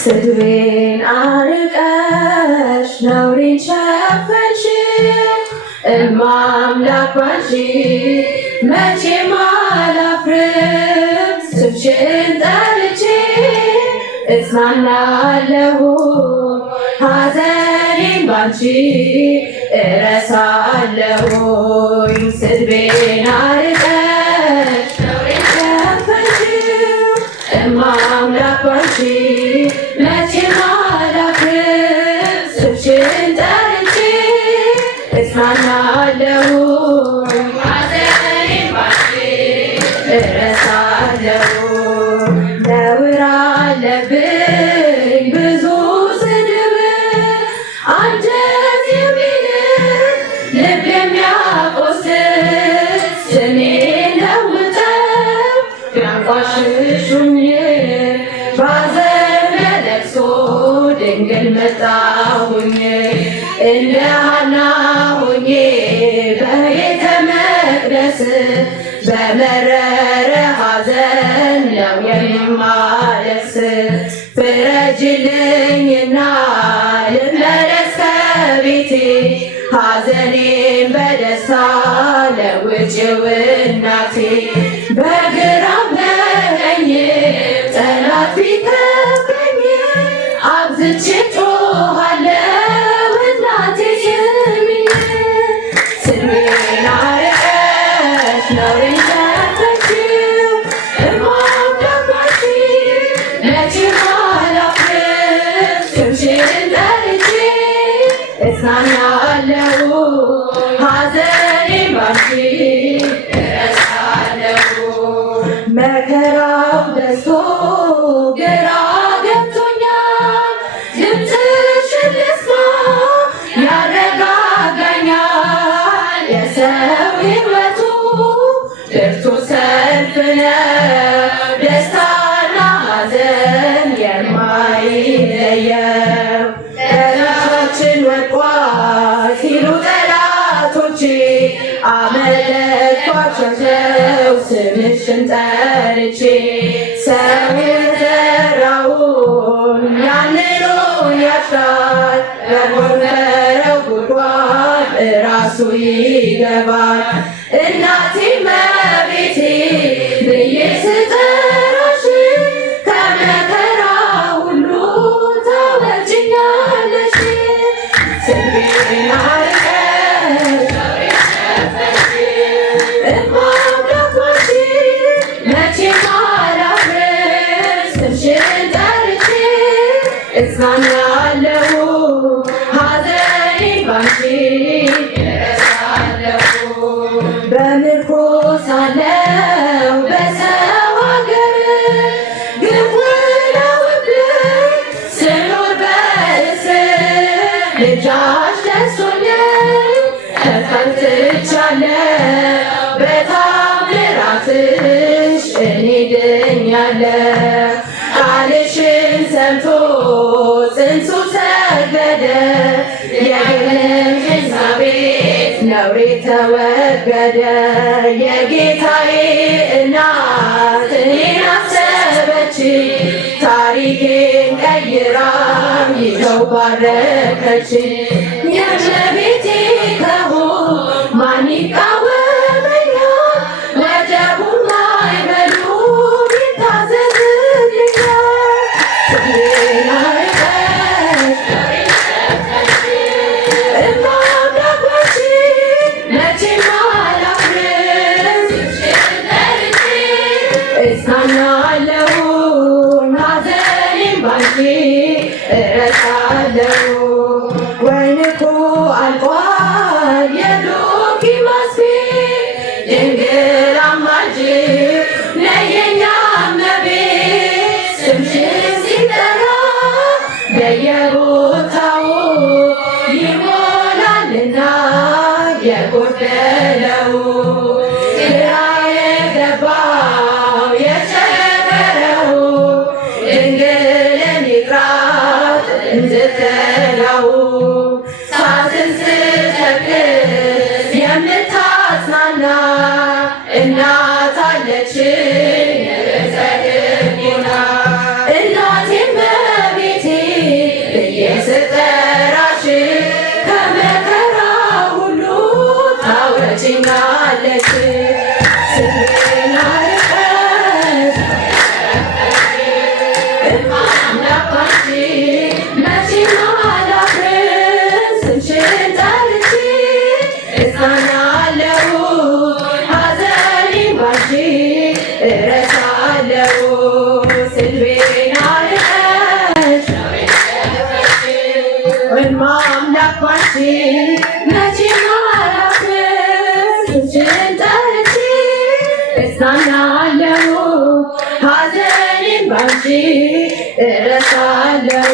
ስድቤን አርቀሽ ነውሬን ሸፈንሽ እማምላክ ባንቺ መቼም አላፍርም። ስምሽን ጠርቼ እጽናናለሁ ሐዘኔን ባንቺ እረሳለሁኝ። ስድቤን አርቀሽ ነውሬን ሸፈንሽው እማምላክ ባንቺ መቼም አላፍርም። ስምሽን ጠርቼ እጽናናለሁኝ ሐዘኔን ባንቺ እረሳለሁ። ነውር አለብኝ ብዙ ስድብ አንጀት የሚልጥ ልብ የሚያቆስል ስሜን ለውጠው ያንቋሽሹኝ ባዘን በለቅሶ ድንግል መጣሁኝ እንደ ሐና ሆኜ በቤተ መቅደስ በመረረ ሐዘን ነው የማለቅስ። ፍረጅልኝና ልመለስ ከቤቴ ሐዘኔን በደስታ ለውጭው እናቴ። በግራም በቀኝም ጠላት ቢከበኝ አብዝቼ ጮኻለሁ እናቴ ስሚኝ። ስድቤን አርቀሽ ነውሬን ሸፈንሽው እማምላክ ባንቺ መቼም አላፍርም። ስምሽን ጠርቼ እጽናናለሁ ሐዘኔን ባንቺ እረሳለሁ። መከራው በዝቶ ግራ ገብቶኛል ድምፅሽን ልስማ ያረጋጋኛል። የሰው ሕይወቱ ብርቱ ሰልፍ ነው ደስታና ሐዘን የማይለየው። ጠላታችን ወድቋል ሲሉ ጠላቶቼ አመለጥኳቸው ስምሽን ጠርቼ። ሰው የዘራውን ያንኑ ያጭዳል በቆፈረው ጉድጓድ እራሱ ይገባል። እናቴ እመቤቴ ብዬ ስጠራሽ ከመከራ ሁሉ ታወጪኛለሽ። ስድቤን አርቀሽ ነውሬን ሸፈንሽው እማምላክ ባንቺ መቼም አላፍርም። ስምሽን ጠርቼ እጽናናለሁ ሐዘኔን ባንቺ እረሳለሁ። በምርኮ ሳለሁ በሰው አገር ግፍ ውለውብኝ ስኖር በእስር ልጃሽ ደርሶልኝ ተፈትቻለሁ በታምራትሽ እኔ ድኛለሁ። ቃልሽን ሰምቶ ጽንሱ ሰገደ የግርምሽ ኤልሳቤጥ ነውሬ ተወገደ። የጌታዬ እናት እኔን አሰበች ታሪኬን ቀይራ ይኸው ባረከች። የእመቤቴ ከሆንኩ ማን ይቃወመኛል? ወጀቡን ማዕበሉ ይታዘዝልኛል። ስድቤን አርቀሽ ነውሬን ሸፈንሽው እማምላክ ባንቺ መቼም አላፍርም። ስምሽን ጠርቼ እጽናናለሁ ሐዘኔን ባንቺ እረሳለሁ። ወይን እኮ አልቋል የዶኪማስ ቤት ድንግል አማልጅን ነይ የኛ እመቤት። ስምሽን ሲጠራ በየቦታው ይሞላልና የጎደለው ግራ የገባው የቸገረው ድንግልን ይጥራት እንድትለው ሳዝን ስምሽን ጠርቼ እጽናናለሁ ሐዘኔን ባንቺ እረሳለሁ